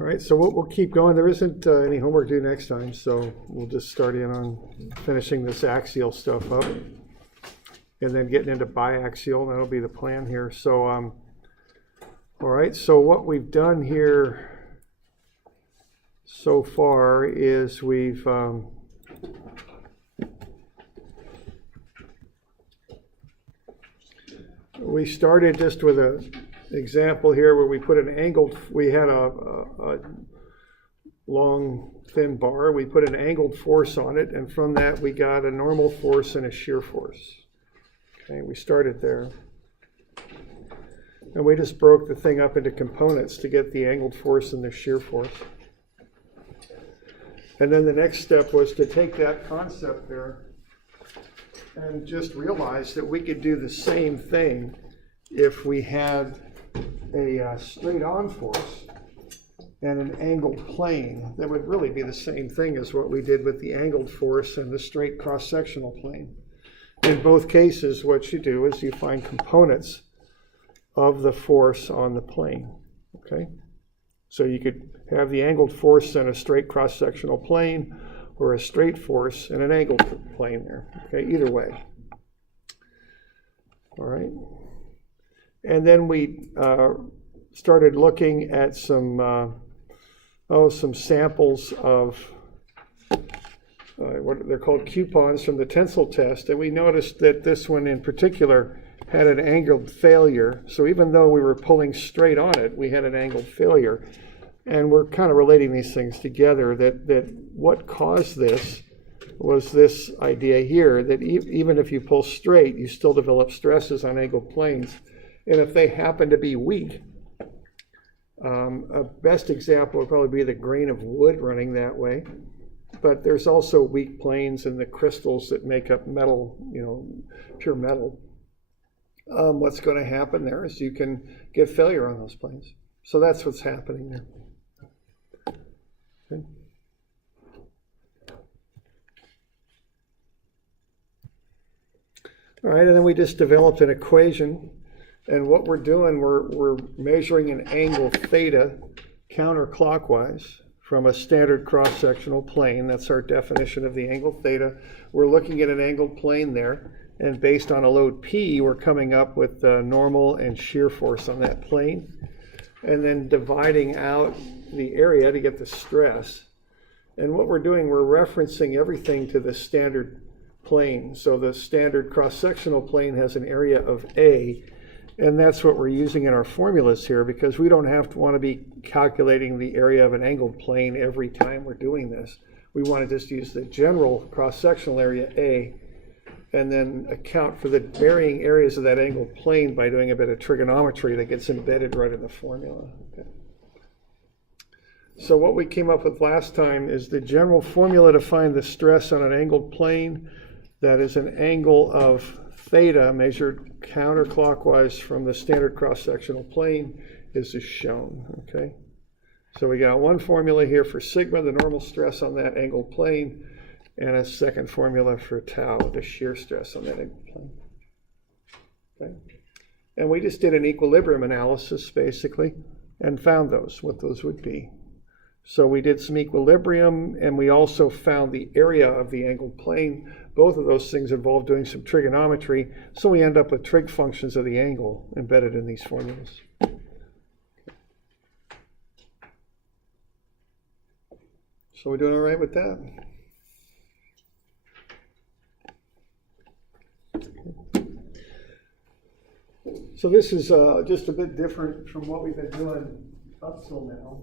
All right, so we'll keep going. There isn't any homework due next time, so we'll just start in on finishing this axial stuff up and then getting into biaxial. That'll be the plan here. So, all right, so what we've done here so far is we started just with an example here where we put an angled, we had a long thin bar, we put an angled force on it, and from that we got a normal force and a shear force. Okay, we started there. And we just broke the thing up into components to get the angled force and the shear force. And then the next step was to take that concept there and just realize that we could do the same thing if we had a straight-on force and an angled plane. That would really be the same thing as what we did with the angled force and the straight cross-sectional plane. In both cases, what you do is you find components of the force on the plane. Okay? So you could have the angled force in a straight cross-sectional plane or a straight force in an angled plane there. Okay, either way. All right. And then we started looking at some samples of what they're called coupons from the tensile test, and we noticed that this one in particular had an angled failure. So even though we were pulling straight on it, we had an angled failure. And we're kind of relating these things together, that what caused this was this idea here, that even if you pull straight, you still develop stresses on angled planes. And if they happen to be weak, a best example would probably be the grain of wood running that way. But there's also weak planes in the crystals that make up metal, pure metal. What's going to happen there is you can get failure on those planes. So that's what's happening there. Okay. All right, and then we just developed an equation. And what we're doing, we're measuring an angle theta counterclockwise from a standard cross-sectional plane. That's our definition of the angle theta. We're looking at an angled plane there, and based on a load P, we're coming up with the normal and shear force on that plane, and then dividing out the area to get the stress. And what we're doing, we're referencing everything to the standard plane. So the standard cross-sectional plane has an area of A, and that's what we're using in our formulas here, because we don't want to be calculating the area of an angled plane every time we're doing this. We want to just use the general cross-sectional area A and then account for the varying areas of that angled plane by doing a bit of trigonometry that gets embedded right in the formula. Okay. So what we came up with last time is the general formula to find the stress on an angled plane. That is an angle of theta measured counterclockwise from the standard cross-sectional plane is as shown. Okay, so we got one formula here for sigma, the normal stress on that angled plane, and a second formula for tau, the shear stress on that angled plane. Okay, and we just did an equilibrium analysis basically and found what those would be. So we did some equilibrium, and we also found the area of the angled plane. Both of those things involve doing some trigonometry, so we end up with trig functions of the angle embedded in these formulas. So we're doing all right with that? So this is just a bit different from what we've been doing up till now.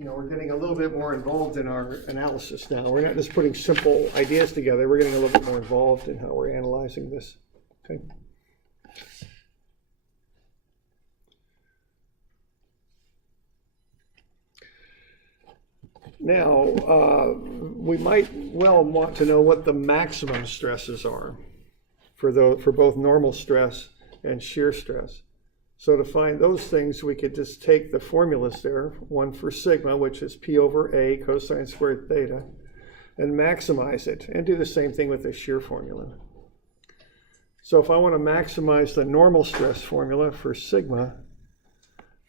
We're getting a little bit more involved in our analysis now. We're not just putting simple ideas together. We're getting a little bit more involved in how we're analyzing this. Okay. Now, we might well want to know what the maximum stresses are for both normal stress and shear stress. So to find those things, we could just take the formulas there, one for sigma, which is P over A cosine squared theta, and maximize it, and do the same thing with the shear formula. So if I want to maximize the normal stress formula for sigma,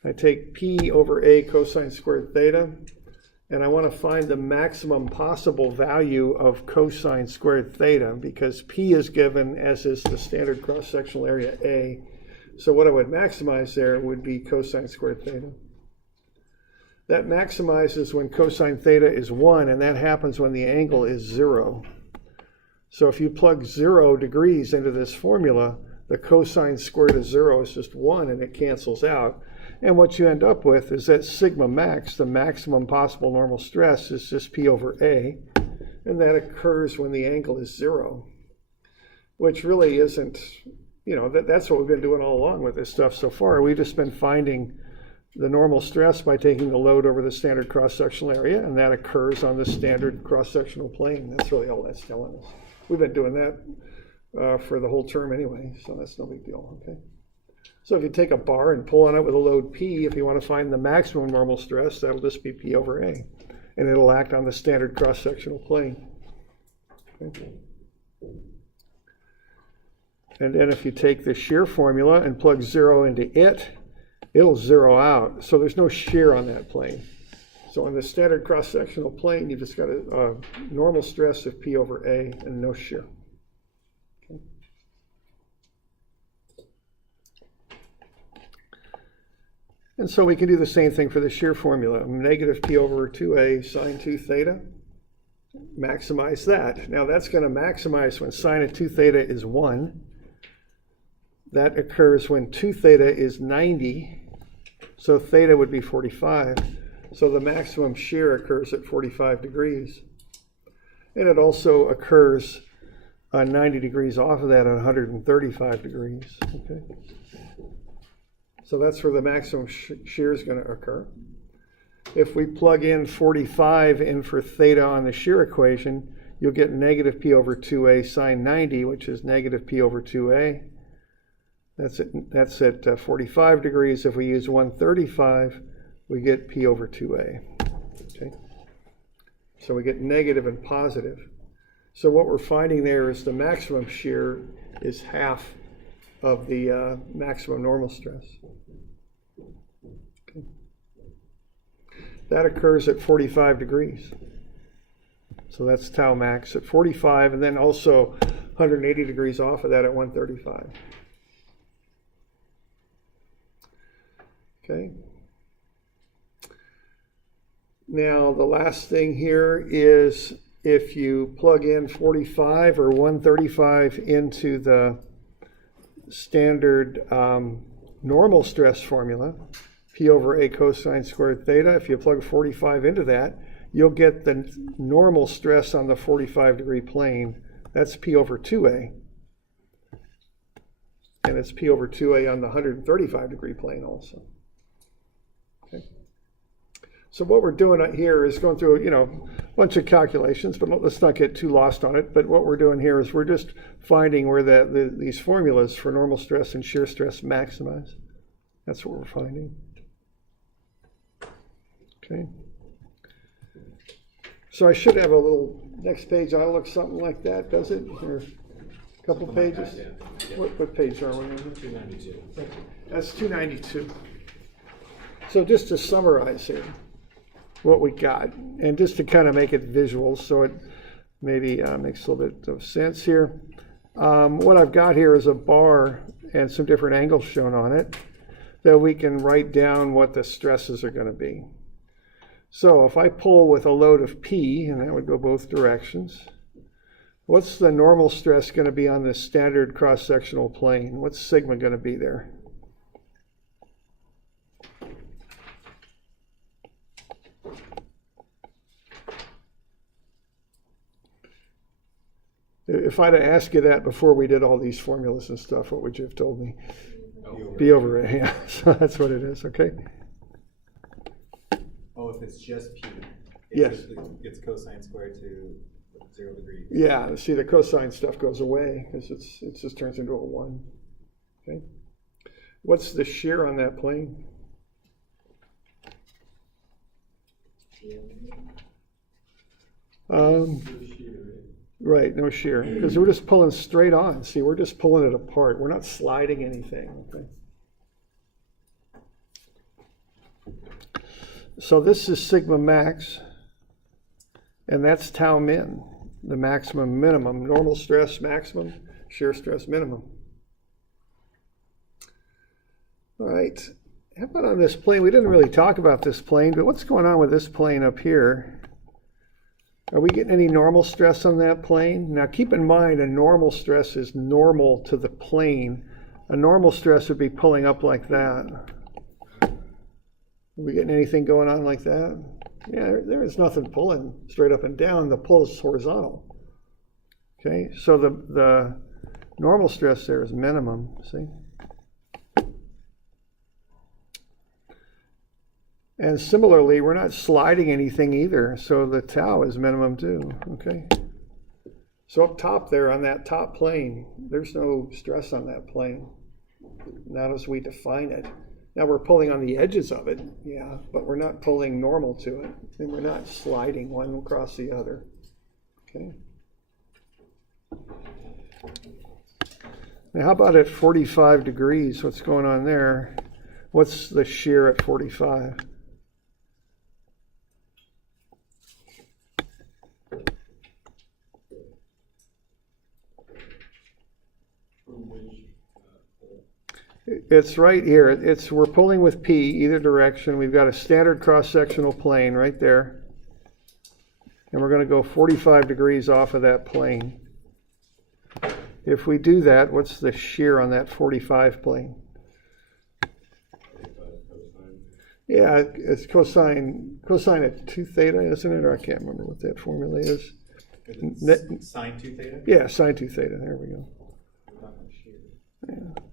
I take P over A cosine squared theta, and I want to find the maximum possible value of cosine squared theta because P is given, as is the standard cross-sectional area A. So what I would maximize there would be cosine squared theta. That maximizes when cosine theta is 1, and that happens when the angle is 0. So if you plug 0 degrees into this formula, the cosine squared of 0 is just 1, and it cancels out. And what you end up with is that sigma max, the maximum possible normal stress, is just P over A, and that occurs when the angle is 0, which really isn't, that's what we've been doing all along with this stuff so far. We've just been finding the normal stress by taking the load over the standard cross-sectional area, and that occurs on the standard cross-sectional plane. That's really all that's telling us. We've been doing that for the whole term anyway, so that's no big deal, okay? So if you take a bar and pull on it with a load P, if you want to find the maximum normal stress, that'll just be P over A, and it'll act on the standard cross-sectional plane. Okay. And then if you take the shear formula and plug 0 into it, it'll 0 out. So there's no shear on that plane. So on the standard cross-sectional plane, you've just got a normal stress of P over A and no shear. Okay. And so we can do the same thing for the shear formula. Negative P over 2A sine 2 theta. Maximize that. Now that's going to maximize when sine of 2 theta is 1. That occurs when 2 theta is 90. So theta would be 45. So the maximum shear occurs at 45 degrees. And it also occurs 90 degrees off of that at 135 degrees. Okay. So that's where the maximum shear is going to occur. If we plug in 45 in for theta on the shear equation, you'll get negative P over 2A sine 90, which is negative P over 2A. That's at 45 degrees. If we use 135, we get P over 2A. Okay. So we get negative and positive. So what we're finding there is the maximum shear is half of the maximum normal stress. Okay. That occurs at 45 degrees. So that's tau max at 45, and then also 180 degrees off of that at 135. Okay. Now the last thing here is if you plug in 45 or 135 into the standard normal stress formula, P over A cosine squared theta, if you plug 45 into that, you'll get the normal stress on the 45 degree plane. That's P over 2A. And it's P over 2A on the 135 degree plane also. Okay. So what we're doing here is going through, a bunch of calculations, but let's not get too lost on it. But what we're doing here is we're just finding where these formulas for normal stress and shear stress maximize. That's what we're finding. Okay. So I should have a little, next page ought to look something like that, does it? Or a couple pages? What page are we on? 292. That's 292. So just to summarize here what we got, and just to kind of make it visual so it maybe makes a little bit of sense here. What I've got here is a bar and some different angles shown on it that we can write down what the stresses are going to be. So if I pull with a load of P, and that would go both directions, what's the normal stress going to be on this standard cross-sectional plane? What's sigma going to be there? If I'd have asked you that before we did all these formulas and stuff, what would you have told me? P over A. Yeah, so that's what it is, okay? Oh, if it's just P, yes. It's cosine squared to 0 degrees. Yeah, see the cosine stuff goes away because it just turns into a 1. Okay. What's the shear on that plane? Right, no shear, because we're just pulling straight on. See, we're just pulling it apart. We're not sliding anything. Okay. So this is sigma max, and that's tau min, the maximum minimum, normal stress maximum, shear stress minimum. All right, how about on this plane? We didn't really talk about this plane, but what's going on with this plane up here? Are we getting any normal stress on that plane? Now keep in mind, a normal stress is normal to the plane. A normal stress would be pulling up like that. Are we getting anything going on like that? Yeah, there is nothing pulling straight up and down. The pull is horizontal. Okay, so the normal stress there is minimum, see? And similarly, we're not sliding anything either, so the tau is minimum too, okay? So up top there on that top plane, there's no stress on that plane, not as we define it. Now we're pulling on the edges of it, yeah, but we're not pulling normal to it, and we're not sliding one across the other, okay? Now how about at 45 degrees, what's going on there? What's the shear at 45? It's right here. We're pulling with P either direction. We've got a standard cross-sectional plane right there. And we're going to go 45 degrees off of that plane. If we do that, what's the shear on that 45 plane? Yeah, it's cosine at 2 theta, isn't it? Or I can't remember what that formula is. Sine 2 theta? Yeah, sine 2 theta. There we go. Yeah.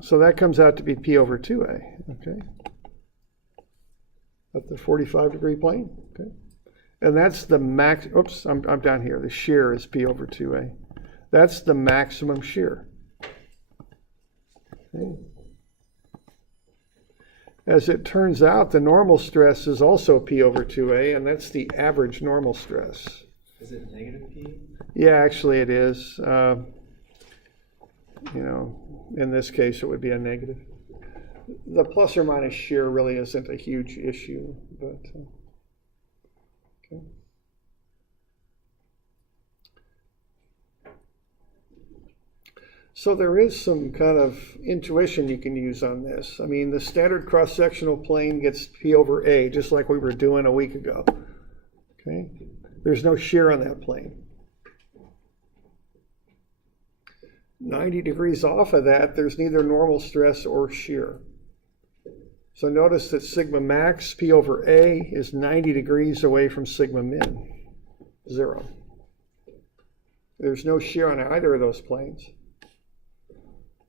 So that comes out to be P over 2A, okay? At the 45 degree plane, okay? And that's the max, oops, I'm down here. The shear is P over 2A. That's the maximum shear. Okay. As it turns out, the normal stress is also P over 2A, and that's the average normal stress. Is it negative P? Yeah, actually it is. You know, in this case, it would be a negative. The plus or minus shear really isn't a huge issue, but okay. So there is some kind of intuition you can use on this. I mean, the standard cross-sectional plane gets P over A, just like we were doing a week ago. Okay, there's no shear on that plane. 90 degrees off of that, there's neither normal stress or shear. So notice that sigma max, P over A, is 90 degrees away from sigma min, 0. There's no shear on either of those planes.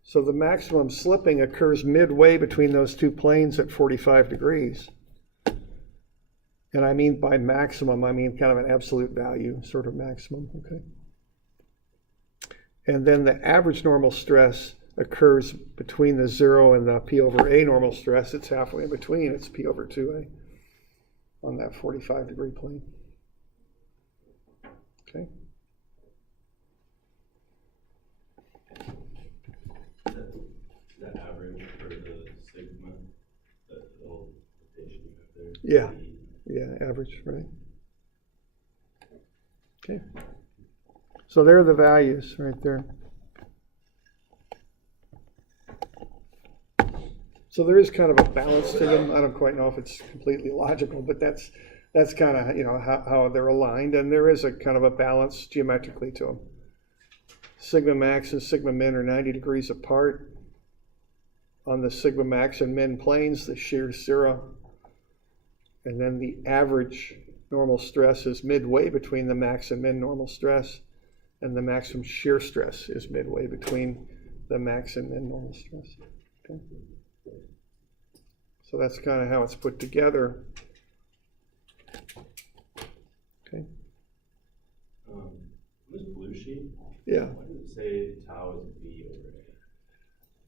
So the maximum slipping occurs midway between those two planes at 45 degrees. And I mean by maximum, I mean kind of an absolute value, sort of maximum, okay? And then the average normal stress occurs between the 0 and the P over A normal stress. It's halfway in between. It's P over 2A on that 45 degree plane. Okay. That average for the sigma, that little notation you have there? Yeah. Yeah, average, right? Okay. So there are the values right there. So there is kind of a balance to them. I don't quite know if it's completely logical, but that's kind of, you know, how they're aligned, and there is a kind of a balance geometrically to them. Sigma max and sigma min are 90 degrees apart. On the sigma max and min planes, the shear is 0. And then the average normal stress is midway between the max and min normal stress, and the maximum shear stress is midway between the max and min normal stress. Okay. So that's kind of how it's put together. Okay. This blue sheet, Yeah. why does it say tau is V over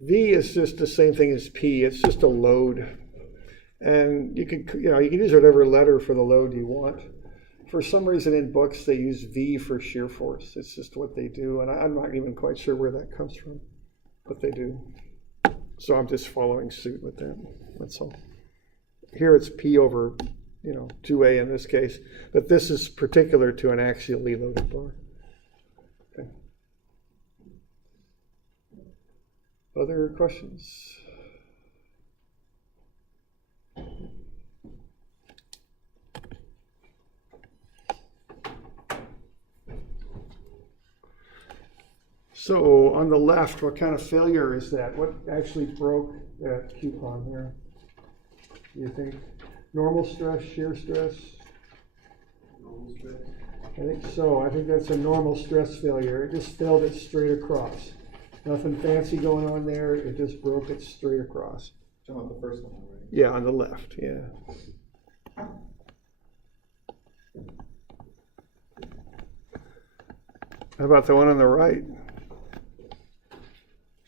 A? V is just the same thing as P. It's just a load. And you can use whatever letter for the load you want. For some reason in books they use V for shear force. It's just what they do, and I'm not even quite sure where that comes from, but they do. So I'm just following suit with that. That's all. here it's P over, 2A in this case, but this is particular to an axially loaded bar. Okay. Other questions? So on the left, what kind of failure is that? What actually broke that coupon there? Do you think normal stress, shear stress? Normal stress. I think so. I think that's a normal stress failure. It just failed it straight across. Nothing fancy going on there. It just broke it straight across. Talking about the first one, right? Yeah, on the left. Yeah. How about the one on the right?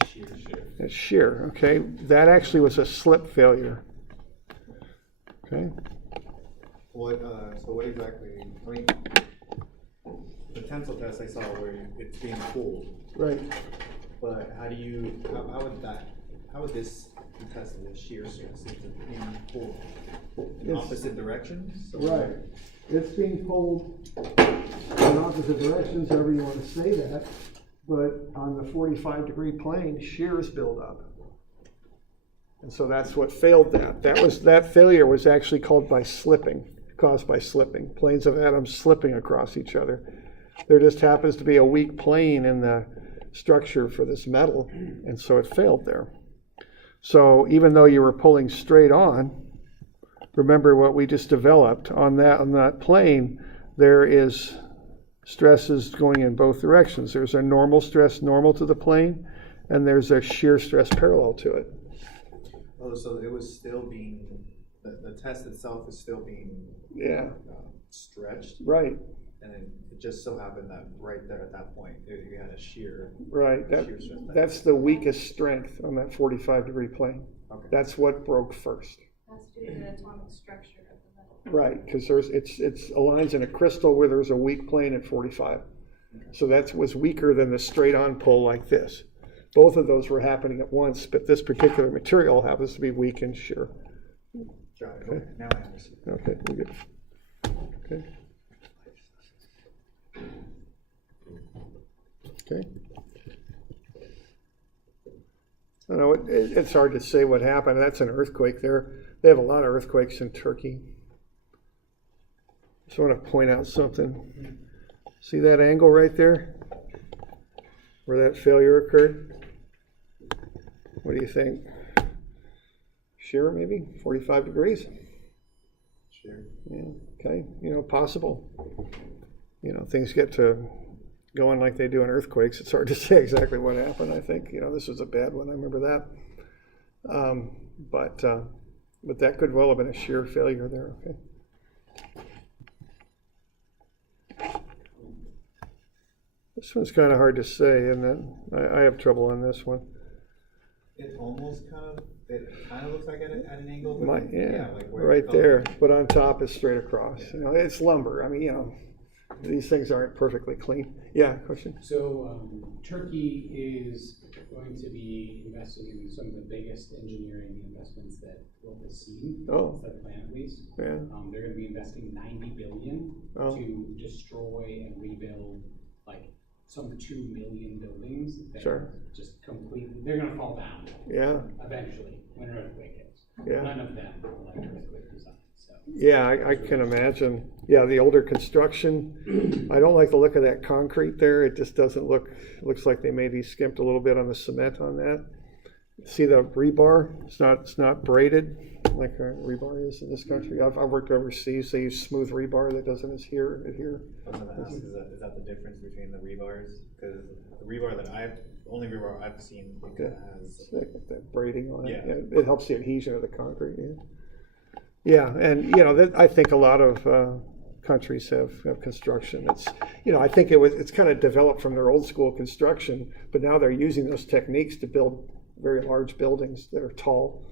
Shear. It's shear. Okay, that actually was a slip failure. Okay. So what exactly, I mean, the tensile test I saw where it's being pulled, Right. but how would this be tested as shear stress? Is it being pulled in It's- opposite directions? So- Right. It's being pulled in opposite directions, however you want to say that, but on the 45-degree plane, shears build up. And so that's what failed that. That failure was actually caused by slipping, planes of atoms slipping across each other. There just happens to be a weak plane in the structure for this metal, and so it failed there. So even though you were pulling straight on, remember what we just developed on that plane, there is stresses going in both directions. There's a normal stress normal to the plane, and there's a shear stress parallel to it. Oh, so it was still being, the test itself is still being stretched, Right, and then it just so happened that right there at that point, you had a shear. right. Shear stress. That's the weakest strength on that 45-degree plane. Okay. That's what broke first. Has to do with the atomic structure of the metal. Right, because it's aligns in a crystal where there's a weak plane at 45. So that was weaker than the straight-on pull like this. Both of those were happening at once, but this particular material happens to be weak and shear. Got it. Okay. Now I understand. Okay, we're good. Okay. Okay. I know it's hard to say what happened. That's an earthquake there. They have a lot of earthquakes in Turkey. Just want to point out something. See that angle right there? Where that failure occurred? What do you think? Shear maybe? 45 degrees? Shear. Yeah, okay, possible. Things get to going like they do in earthquakes. It's hard to say exactly what happened, I think. This was a bad one, I remember that. But that could well have been a shear failure there, okay. This one's kind of hard to say, and I have trouble on this one. It almost kind of looks like at an angle. But Like where right it fell there, down. but on top is straight across. It's lumber. I mean, these things aren't perfectly clean. Yeah, question? So Turkey is going to be investing in some of the biggest engineering investments that we'll have seen. Oh. That plan at least. Yeah. They're going to be investing $90 billion to destroy and rebuild like some 2 million buildings that Sure. are just completely, they're going to fall down Yeah. eventually when an earthquake hits. Yeah. None of them are like earthquake design. So. Yeah, I can imagine. Yeah, the older construction. I don't like the look of that concrete there. It just doesn't looks like they maybe skimped a little bit on the cement on that. See the rebar? It's not braided like a rebar is in this country. I've worked overseas. They use smooth rebar that doesn't adhere. I was gonna ask, is that the difference between the rebars? Because the rebar the only rebar I've seen has It's like that braiding on it. Yeah. It helps the adhesion of the concrete. Yeah, and I think a lot of countries have construction. It's I think it's kind of developed from their old school construction, but now they're using those techniques to build very large buildings that are tall.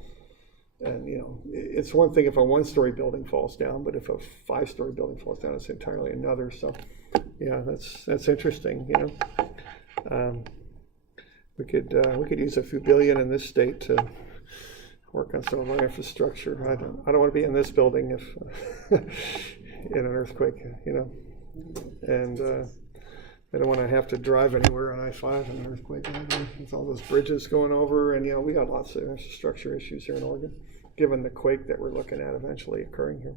And it's one thing if a one-story building falls down, but if a 5-story building falls down, it's entirely another. So, yeah, that's interesting. We could use a few billion in this state to work on some of our infrastructure. I don't want to be in this building if in an earthquake, you know. And I don't want to have to drive anywhere on I-5 in an earthquake either. With all those bridges going over, and you know, we got lots of infrastructure issues here in Oregon, given the quake that we're looking at eventually occurring here.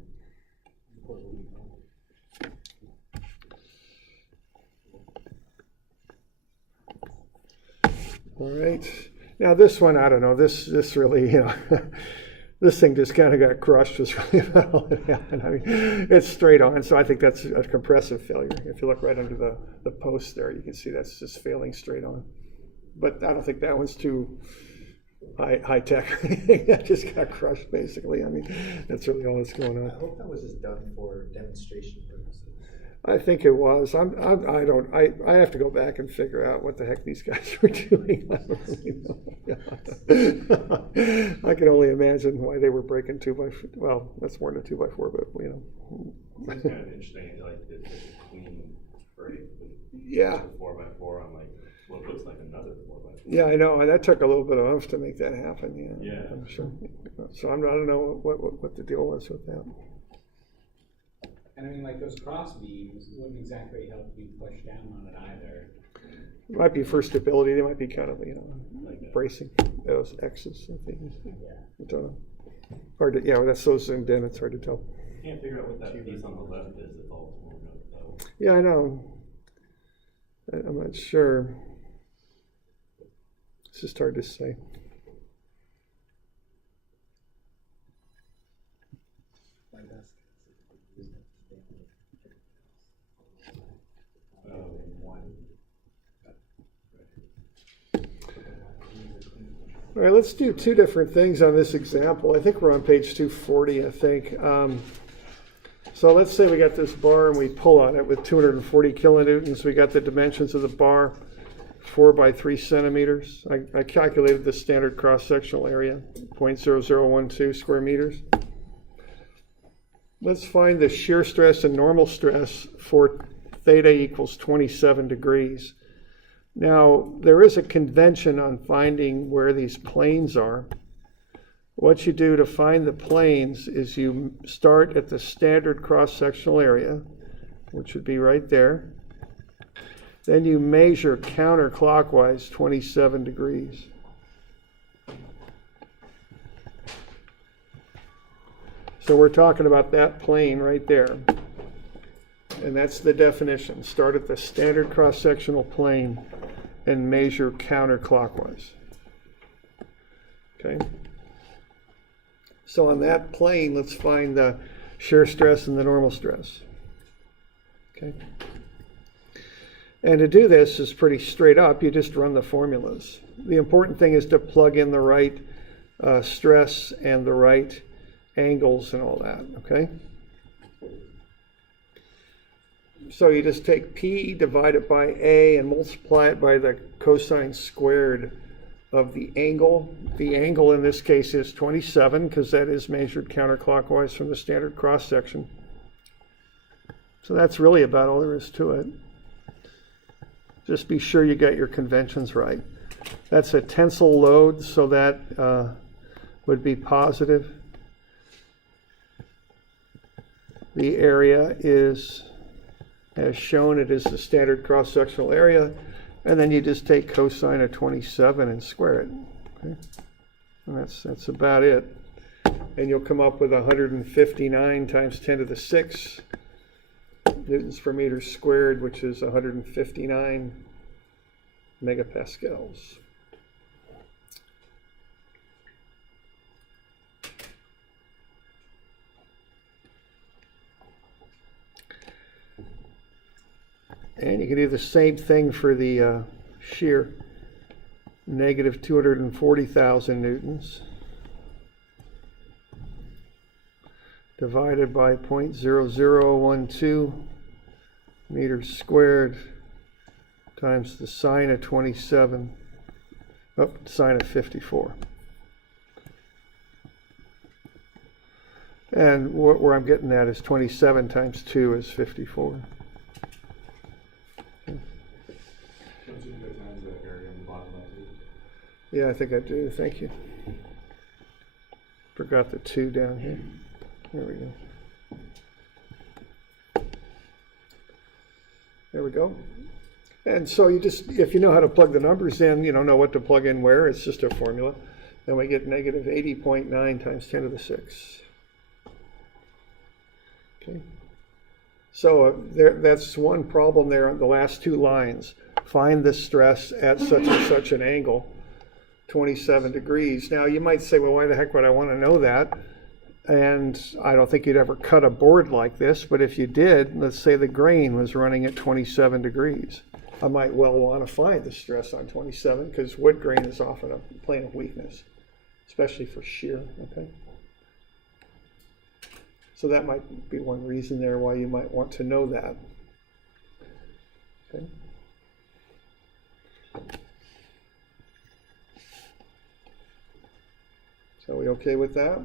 All right. Now this one, I don't know. This really, you know, this thing just kind of got crushed. Was really about all that happened. I mean, it's straight on. So I think that's a compressive failure. If you look right under the post there, you can see that's just failing straight on. But I don't think that one's too high tech or anything. That just got crushed basically. I mean, that's really all that's going on. I hope that was just done for demonstration purposes. I think it was. I have to go back and figure out what the heck these guys were doing. I don't really know. I can only imagine why they were breaking 2x4. Well, that's more than a 2x4, but you know. It's kind of interesting, like it's a clean break. Yeah. 4x4 on like what looks like another 4x4. Yeah, I know. And that took a little bit of oomph to make that happen. Yeah. Yeah. I'm sure. So I don't know what the deal was with that. And I mean, like those cross beams wouldn't exactly help you push down on it either. It might be for stability. They might be kind of, you know, Like bracing those X's. I think. Yeah. I don't know. Hard to, yeah, that's so zoomed in. It's hard to tell. Can't figure out what that piece on the left is. It's all torn up though. Yeah, I know. I'm not sure. It's just hard to say. All right, let's do two different things on this example. I think we're on page 240, I think. So let's say we got this bar and we pull on it with 240 kilonewtons. We got the dimensions of the bar, 4 by 3 centimeters. I calculated the standard cross-sectional area, 0.0012 square meters. Let's find the shear stress and normal stress for theta equals 27 degrees. Now, there is a convention on finding where these planes are. What you do to find the planes is you start at the standard cross-sectional area, which would be right there. Then you measure counterclockwise 27 degrees. So we're talking about that plane right there. And that's the definition. Start at the standard cross-sectional plane and measure counterclockwise. Okay. So on that plane, let's find the shear stress and the normal stress. Okay. And to do this is pretty straight up. You just run the formulas. The important thing is to plug in the right stress and the right angles and all that. Okay. So you just take P, divide it by A, and multiply it by the cosine squared of the angle. The angle in this case is 27 because that is measured counterclockwise from the standard cross section. So that's really about all there is to it. Just be sure you got your conventions right. That's a tensile load, so that would be positive. The area is, as shown, it is the standard cross-sectional area, and then you just take cosine of 27 and square it. Okay? And that's about it. And you'll come up with 159 times 10 to the 6 newtons per meter squared, which is 159 megapascals. And you can do the same thing for the shear, negative 240,000 newtons divided by 0.0012 meters squared times the sine of 27, sine of 54. And where I'm getting at is 27 times 2 is 54. Don't you put times the area on the bottom left? Yeah, I think I do. Thank you. forgot the 2 down here. There we go. There we go. And so you just, if you know how to plug the numbers in, you know what to plug in where, it's just a formula. Then we get negative 80.9 times 10 to the 6. Okay. So that's one problem there on the last 2 lines. Find the stress at such and such an angle, 27 degrees. Now you might say, well, why the heck would I want to know that? And I don't think you'd ever cut a board like this, but if you did, let's say the grain was running at 27 degrees. I might well want to find the stress on 27 because wood grain is often a plane of weakness, especially for shear, okay? So that might be one reason there why you might want to know that. Okay. So are we okay with that?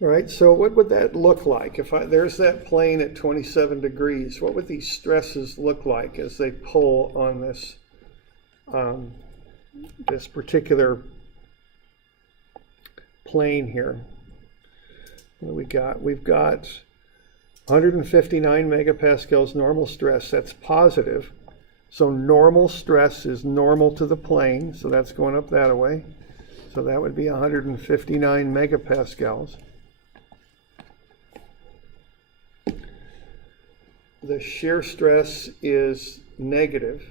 All right, so what would that look like? If there's that plane at 27 degrees, what would these stresses look like as they pull on this, this particular plane here? What do we got? We've got 159 megapascals normal stress, that's positive. So normal stress is normal to the plane, so that's going up that way. So that would be 159 megapascals. The shear stress is negative.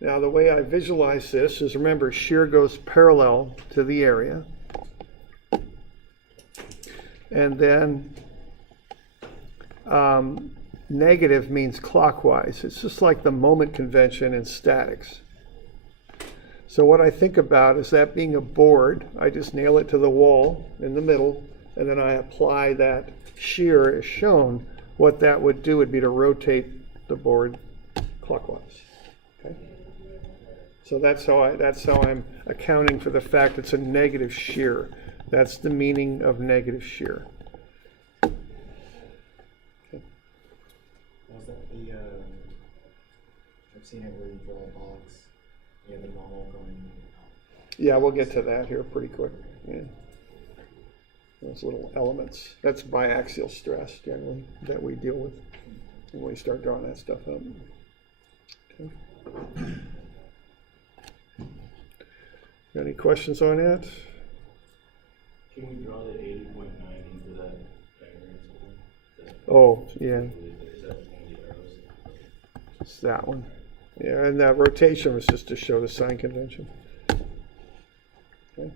Now the way I visualize this is, remember, shear goes parallel to the area. And then negative means clockwise. It's just like the moment convention in statics. So what I think about is that being a board, I just nail it to the wall in the middle, and then I apply that shear as shown. What that would do would be to rotate the board clockwise. Okay? So that's how I'm accounting for the fact it's a negative shear. That's the meaning of negative shear. Was that the, I've seen it where you draw a box, you have the normal going out. Yeah, we'll get to that here pretty quick. Yeah. Those little elements. That's biaxial stress generally that we deal with when we start drawing that stuff up. Okay. Got any questions on that? Can we draw the 80.9 into that diagram somewhere? Oh, yeah, Is that one of the arrows? it's that one. Yeah, and that rotation was just to show the sign convention. Okay.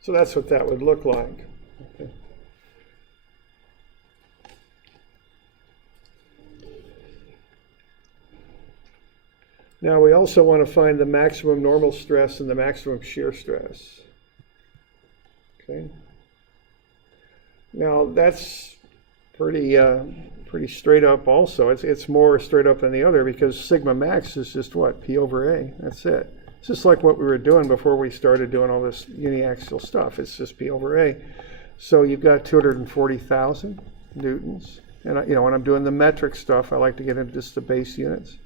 So that's what that would look like. Okay. Now we also want to find the maximum normal stress and the maximum shear stress. Okay. Now that's pretty straight up also. It's more straight up than the other because sigma max is just what? P over A. That's it. It's just like what we were doing before we started doing all this uniaxial stuff. It's just P over A. So you've got 240,000 newtons. And when I'm doing the metric stuff, I like to get into just the base units.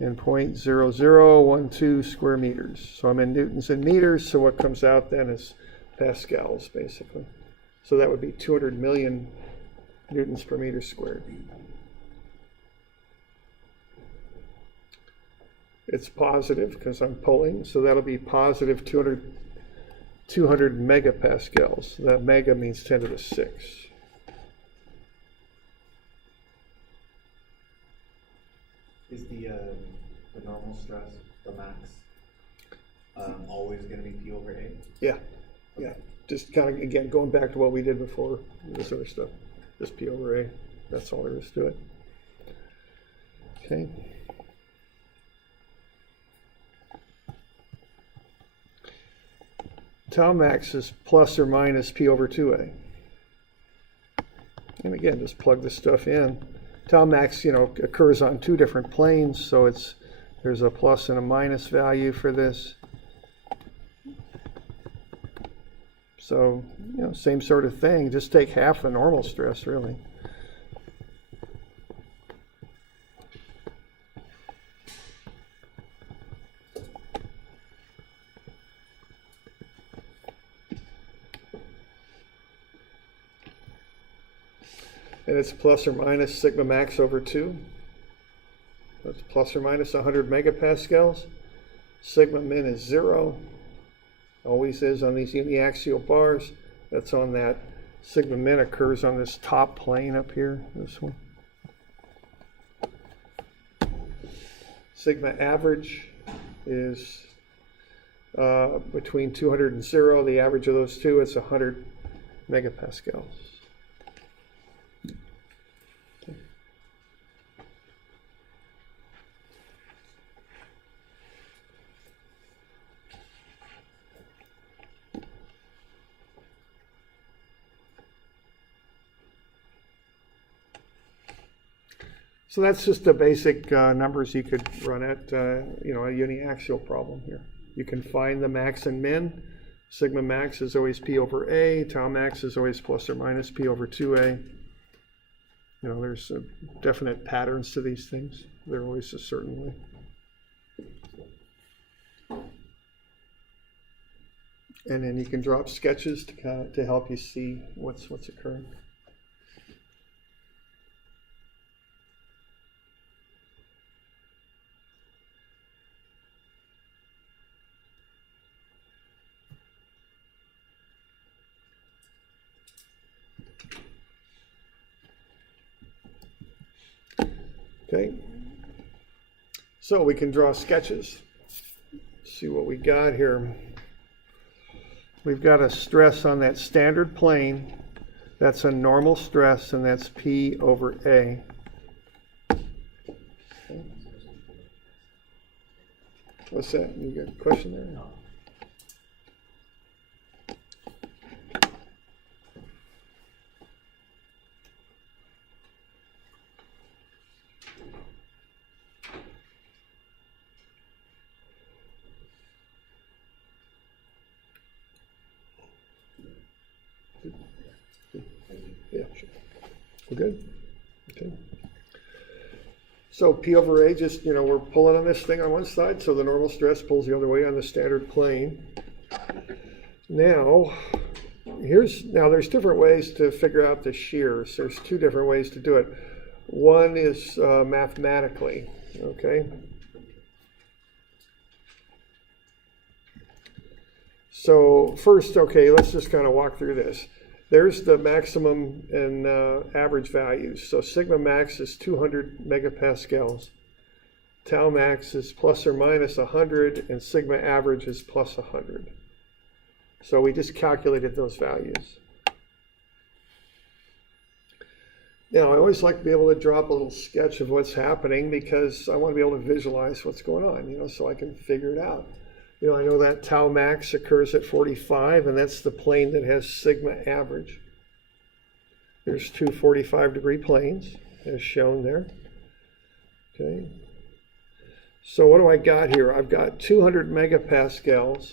And 0.0012 square meters. So I'm in newtons and meters, so what comes out then is pascals, basically. So that would be 200 million newtons per meter squared. It's positive because I'm pulling, so that'll be positive 200 megapascals. That mega means 10 to the 6. Is the normal stress, the max, always going to be P over A? Yeah, yeah. Just kind of, again, going back to what we did before, this other stuff. Just P over A. That's all there is to it. Okay. Tau max is plus or minus P over 2A. And again, just plug this stuff in. Tau max, occurs on 2 different planes, so it's There's a plus and a minus value for this. So, same sort of thing. Just take half the normal stress, really. And it's plus or minus sigma max over 2. That's plus or minus 100 megapascals. Sigma min is 0. Always is on these uniaxial bars. That's on that. Sigma min occurs on this top plane up here, this one. Sigma average is between 200 and 0. The average of those two is 100 megapascals. So that's just the basic numbers you could run at, a uniaxial problem here. You can find the max and min. Sigma max is always P over A. Tau max is always plus or minus P over 2A. There's definite patterns to these things. They're always a certain way. And then you can drop sketches to help you see what's occurring. Okay, so we can draw sketches. See what we got here. We've got a stress on that standard plane. That's a normal stress, and that's P over A. Okay. What's that? You got a question there? No. Yeah, sure. We're good? Okay. So P over A, just, we're pulling on this thing on one side, so the normal stress pulls the other way on the standard plane. Now, there's different ways to figure out the shears. There's two different ways to do it. One is mathematically, okay? So first, let's just kind of walk through this. There's the maximum and average values. So sigma max is 200 megapascals. Tau max is plus or minus 100, and sigma average is plus 100. So we just calculated those values. Now, I always like to be able to drop a little sketch of what's happening because I want to be able to visualize what's going on, so I can figure it out. I know that tau max occurs at 45, and that's the plane that has sigma average. There's two 45-degree planes, as shown there. Okay. So what do I got here? I've got 200 megapascals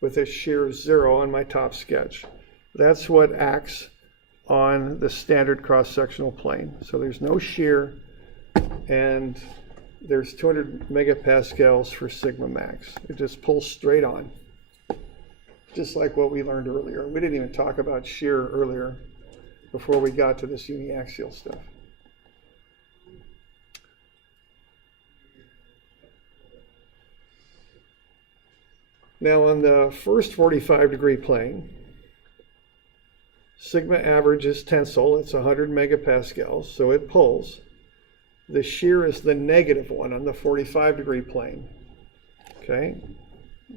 with a shear 0 on my top sketch. That's what acts on the standard cross-sectional plane. So there's no shear, and there's 200 megapascals for sigma max. It just pulls straight on, just like what we learned earlier. We didn't even talk about shear earlier before we got to this uniaxial stuff. Now on the first 45-degree plane, sigma average is tensile. It's 100 megapascals, so it pulls. The shear is the negative one on the 45-degree plane. Okay,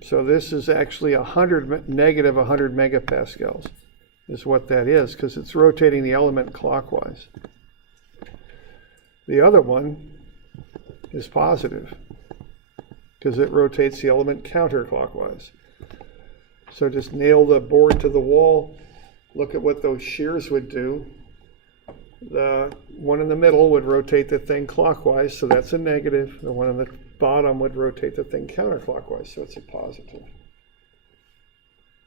so this is actually negative 100 megapascals is what that is, because it's rotating the element clockwise. The other one is positive, because it rotates the element counterclockwise. So just nail the board to the wall, look at what those shears would do, The one in the middle would rotate the thing clockwise, so that's a negative. The one on the bottom would rotate the thing counterclockwise, so it's a positive.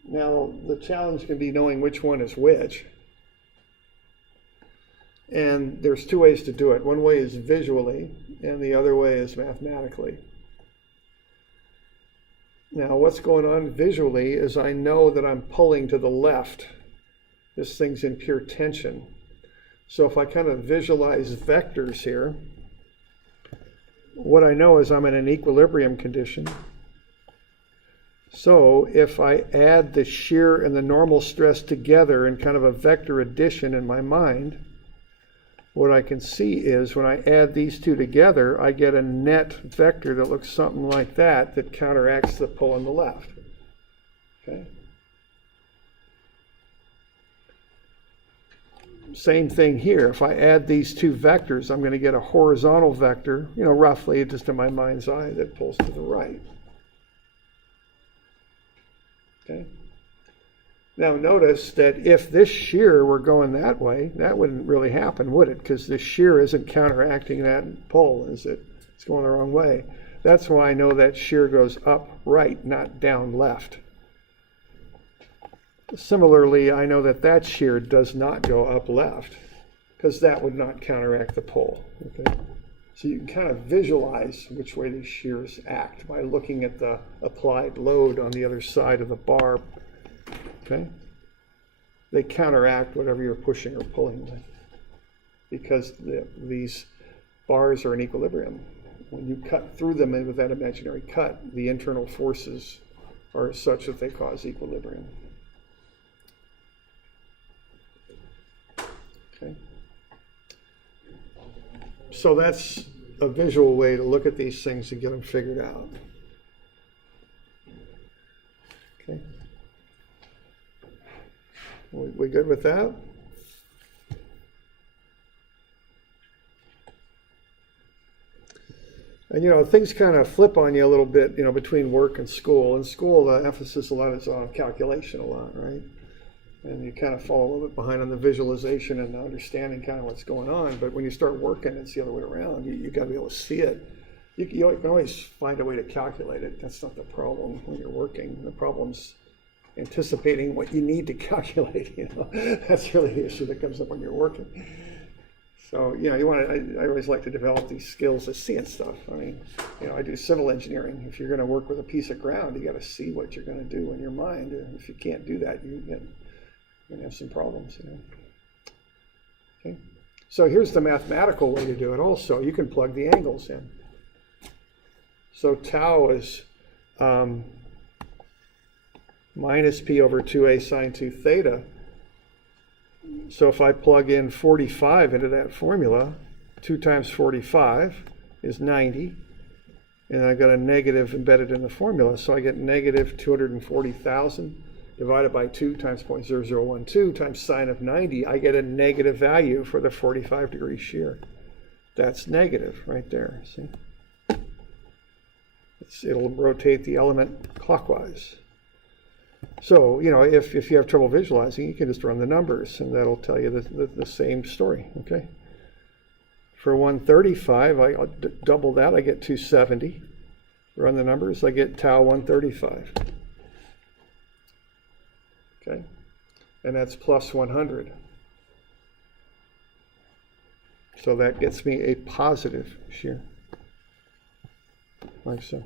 Now, the challenge can be knowing which one is which. And there's two ways to do it. One way is visually, and the other way is mathematically. Now, what's going on visually is I know that I'm pulling to the left. This thing's in pure tension. So if I kind of visualize vectors here, what I know is I'm in an equilibrium condition. So if I add the shear and the normal stress together in kind of a vector addition in my mind, what I can see is when I add these two together, I get a net vector that looks something like that counteracts the pull on the left. Okay? Same thing here. If I add these two vectors, I'm going to get a horizontal vector, roughly just in my mind's eye, that pulls to the right. Okay? Now notice that if this shear were going that way, that wouldn't really happen, would it? Because the shear isn't counteracting that pull, is it? It's going the wrong way. That's why I know that shear goes up right, not down left. Similarly, I know that that shear does not go up left, because that would not counteract the pull. Okay? So you can kind of visualize which way these shears act by looking at the applied load on the other side of the bar. Okay? They counteract whatever you're pushing or pulling with, because these bars are in equilibrium. When you cut through them with that imaginary cut, the internal forces are such that they cause equilibrium. Okay? So that's a visual way to look at these things and get them figured out. Okay? We good with that? And things kind of flip on you a little bit, between work and school. In school, the emphasis a lot is on calculation a lot, right? And you kind of fall a little bit behind on the visualization and the understanding kind of what's going on. But when you start working, it's the other way around. You got to be able to see it. You can always find a way to calculate it. That's not the problem when you're working. The problem's anticipating what you need to calculate. That's really the issue that comes up when you're working. So you want to. I always like to develop these skills of seeing stuff. I mean, I do civil engineering. If you're going to work with a piece of ground, you got to see what you're going to do in your mind. And if you can't do that, you're going to have some problems. Okay. So here's the mathematical way to do it. Also, you can plug the angles in. So tau is minus p over 2a sine 2 theta. So if I plug in 45 into that formula, 2 times 45 is 90. And I got a negative embedded in the formula. So I get negative 240,000 divided by 2 times 0.0012 times sine of 90. I get a negative value for the 45-degree shear. That's negative right there, see? It'll rotate the element clockwise. So, if you have trouble visualizing, you can just run the numbers, and that'll tell you the same story, okay? For 135, I double that, I get 270. Run the numbers, I get tau 135. Okay? And that's plus 100. So that gets me a positive shear. Like so.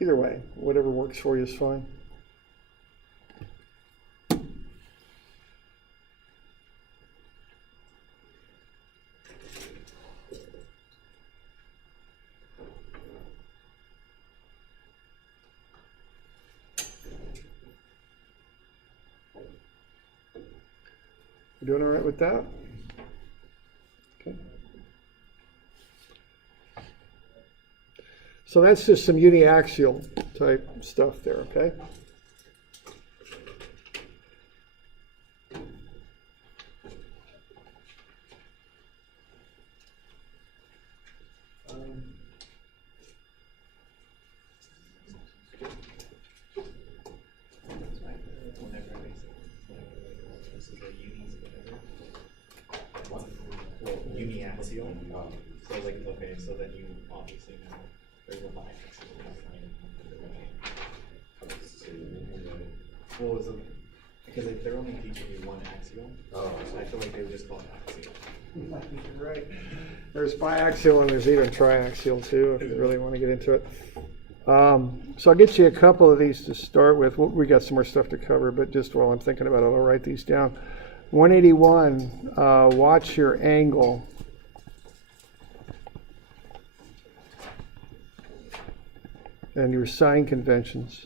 Either way, whatever works for you is fine. You doing all right with that? Okay. So that's just some uniaxial type stuff there, okay? axial. So like, okay, so then you obviously know there's a biaxial. Well, is it, because if they're only teaching you one axial, I feel like they would just call it axial. You're right. There's biaxial and there's even triaxial too, if you really want to get into it. So I'll get you a couple of these to start with. We got some more stuff to cover, but just while I'm thinking about it, I'll write these down. 181, watch your angle. And your sign conventions.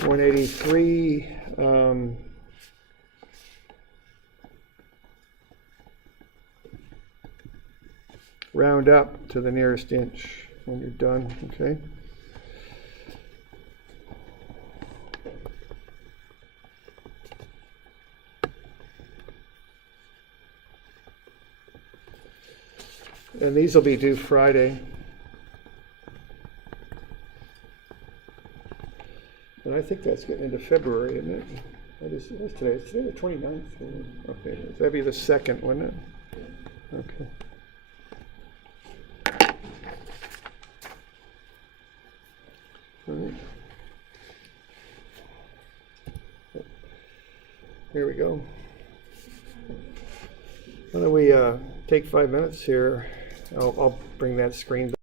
183, round up to the nearest inch when you're done, okay? And these will be due Friday. And I think that's getting into February, isn't it? What's today? Is today the 29th? Okay, that'd be the 2nd, wouldn't it? Okay. All right. Here we go. Why don't we take 5 minutes here? I'll bring that screen back.